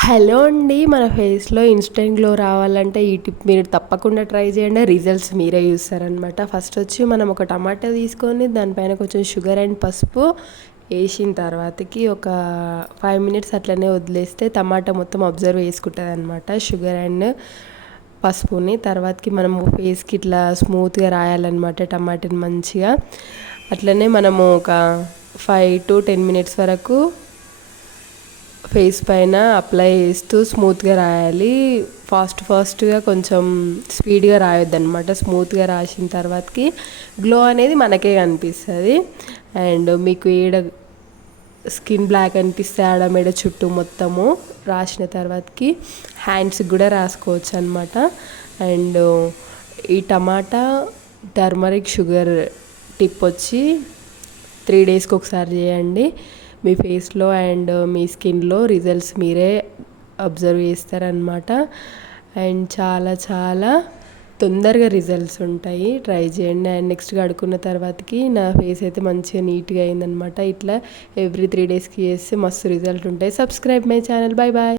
Hello అండి. మన ఫేస్‌లో ఇన్‌స్టంట్ గ్లో రావాలంటే ఈ టిప్ మీరు తప్పకుండా ట్రై చేయండి. రిజల్ట్స్ మీరే చూస్తారనమాట. ఫస్ట్ వచ్చి మనం ఒక టమాటా తీసుకొని దానిపైన కొంచెం షుగర్ అండ్ పసుపు ఏసిన తర్వాతకి ఒక 5 మినిట్స్ అట్లనే వదిలేస్తే టమాటా మొత్తం అబ్జర్వ్ చేసుకుంటదనమాట షుగర్ అండ్ పసుపుని. తర్వాతకి మనము ఫేస్‌కి ఇట్లా స్మూత్‌గా రాయాలన్నమాట టమాటాని మంచిగా. అట్లనే మనము ఒక 5 to 10 మినిట్స్ వరకు ఫేస్ పైన అప్లై చేస్తూ స్మూత్గా రాయాలి. ఫాస్ట్గా కొంచెం స్పీడ్గా రాయొద్దనమాట. స్మూత్గా రాసిన తర్వాతకి గ్లో అనేది మనకే కనిపిస్తుంది. అండ్ మీకు ఏడ స్కిన్ బ్లాక్ అనిపిస్తే ఆడ మెడ చుట్టూ మొత్తము రాసిన తర్వాతకి హ్యాండ్స్కి కూడా రాసుకోవచ్చు అనమాట. అండ్ ఈ టమాటా టర్మరిక్ షుగర్ టిప్ వచ్చి 3 డేస్కి ఒకసారి చేయండి. మీ ఫేస్లో అండ్ మీ స్కిన్లో రిజల్ట్స్ మీరే అబ్జర్వ్ చేస్తారనమాట. అండ్ చాలా చాలా తొందరగా రిజల్ట్స్ ఉంటాయి. ట్రై చేయండి. అండ్ నెక్స్ట్ కడుక్కున్న తర్వాతకి నా ఫేస్ అయితే మంచిగా నీట్గా అయిందనమాట. ఇట్లా ఎవ్రీ 3 డేస్కి చేస్తే మస్తు రిజల్ట్ ఉంటాయి. Subscribe my channel. Bye bye.